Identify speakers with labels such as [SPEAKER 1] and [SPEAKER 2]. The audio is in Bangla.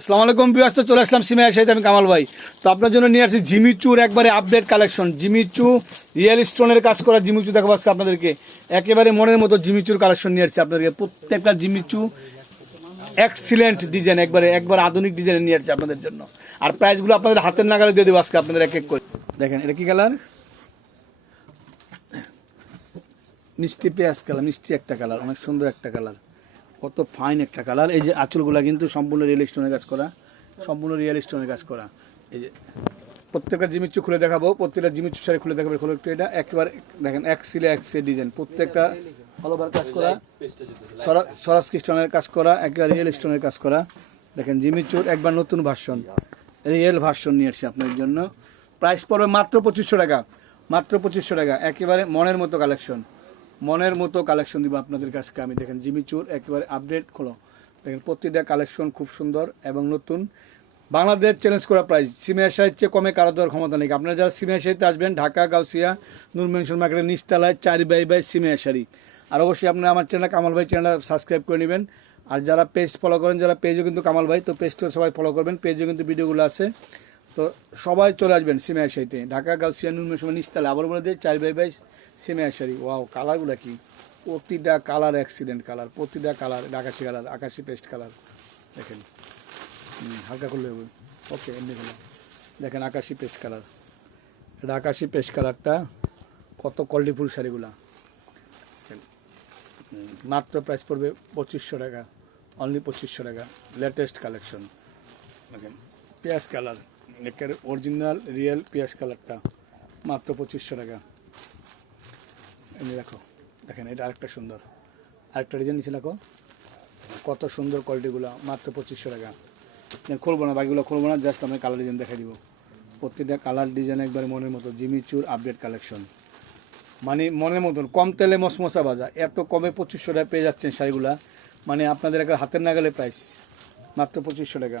[SPEAKER 1] আসসালামু আলাইকুম বিয়াস তো চলে আসলাম সিমে সাথে আমি কামাল ভাই। তো আপনার জন্য নিয়ে আসছি জিমিচুর একবারে আপডেট কালেকশন জিমিচু রিয়েল স্টোনের কাজ করা জিমিচু দেখাবো আজকে আপনাদেরকে। একেবারে মনের মতো জিমিচুর কালেকশন নিয়ে আসছি আপনাদেরকে। প্রত্যেকটা জিমিচু এক্সিলেন্ট ডিজাইন একবারে, একবার আধুনিক ডিজাইন নিয়ে আসছি আপনাদের জন্য। আর প্রাইসগুলো আপনাদের হাতের নাগালে দিয়ে দেবো আজকে আপনাদের এক এক করে। দেখেন, এটা কি কালার মিষ্টি পেঁয়াজ কালার মিষ্টি একটা কালার অনেক সুন্দর একটা কালার কত ফাইন একটা কালার এই যে আঁচলগুলা কিন্তু সম্পূর্ণ রিয়েল স্টোনের কাজ করা। সম্পূর্ণ রিয়েল স্টোনের কাজ করা। এই যে প্রত্যেকটা জিমিচু খুলে দেখাবো, প্রত্যেকটা জিমিচু শাড়ি খুলে দেখাবো খুলে একটু এটা। একেবারে দেখেন, এক সিলে এক সে ডিজাইন প্রত্যেকটা অল কাজ করা। সরাস স্টোনের কাজ করা, একেবারে রিয়েল স্টোনের কাজ করা। দেখেন জিমিচুর একবার নতুন ভার্সন রিয়েল ভার্সন নিয়ে আসছি আপনাদের জন্য। প্রাইস পড়বে মাত্র পঁচিশশো টাকা। মাত্র পঁচিশশো টাকা। একেবারে মনের মতো কালেকশন মনের মতো কালেকশন দিব আপনাদের কাছে। আমি দেখেন জিমি চুর একেবারে আপডেট খোলো। দেখেন প্রতিটা কালেকশন খুব সুন্দর এবং নতুন। বাংলাদেশ চ্যালেঞ্জ করা প্রাইস সিমিয়া শাড়ির চেয়ে কমে কারও দেওয়ার ক্ষমতা নেই। আপনারা যারা শাড়িতে আসবেন, ঢাকা, গাউসিয়া, নূর মেনশন মার্কেটের নিচতলায় চারি বাই বাই সিমিয়া শাড়ি আর অবশ্যই আপনারা আমার চ্যানেল কামাল ভাই চ্যানেল সাবস্ক্রাইব করে নেবেন। আর যারা পেজ ফলো করেন, যারা পেজও কিন্তু কামাল ভাই, তো পেজটা সবাই ফলো করবেন। পেজও কিন্তু ভিডিওগুলো আছে। তো সবাই চলে আসবেন সিমিয়া শাড়িতে ঢাকা, গাউসিয়া নূর মেনশন নিচতলা আবার বলে দিয়ে, চারি বাই বাই সিমিয়া শাড়ি ওয়াও, কালারগুলো কি? প্রতিটা কালার অ্যাক্সিডেন্ট কালার, প্রতিটা কালার, আকাশি কালার, আকাশি পেস্ট কালার। দেখেন। হালকা করলে ওকে, এমনি দেখেন, আকাশি পেস্ট কালার। এটা আকাশি পেস্ট কালারটা কত কোয়ালিটিফুল শাড়িগুলা। মাত্র প্রাইস পড়বে পঁচিশশো টাকা। অনলি পঁচিশশো টাকা। লেটেস্ট কালেকশন দেখেন, পেঁয়াজ কালার। একের অরিজিনাল রিয়েল পেঁয়াজ কালারটা মাত্র পঁচিশশো টাকা। এমনি দেখো দেখেন, এটা আরেকটা সুন্দর। আরেকটা ডিজাইন নিচে দেখো কত সুন্দর কোয়ালিটিগুলো মাত্র পঁচিশশো টাকা। খুলবো না, বাকিগুলো খুলবো না জাস্ট আমি কালার ডিজাইন দেখাই দিব। প্রত্যেকটা কালার ডিজাইন একবারে মনের মতো জিমিচুর আপডেট কালেকশন মানে মনের মতন, কম তেলে মশমশা বাজা এত কমে পঁচিশশো টাকা পেয়ে যাচ্ছেন শাড়িগুলা। মানে আপনাদের একটা হাতের নাগালে প্রাইস মাত্র পঁচিশশো টাকা।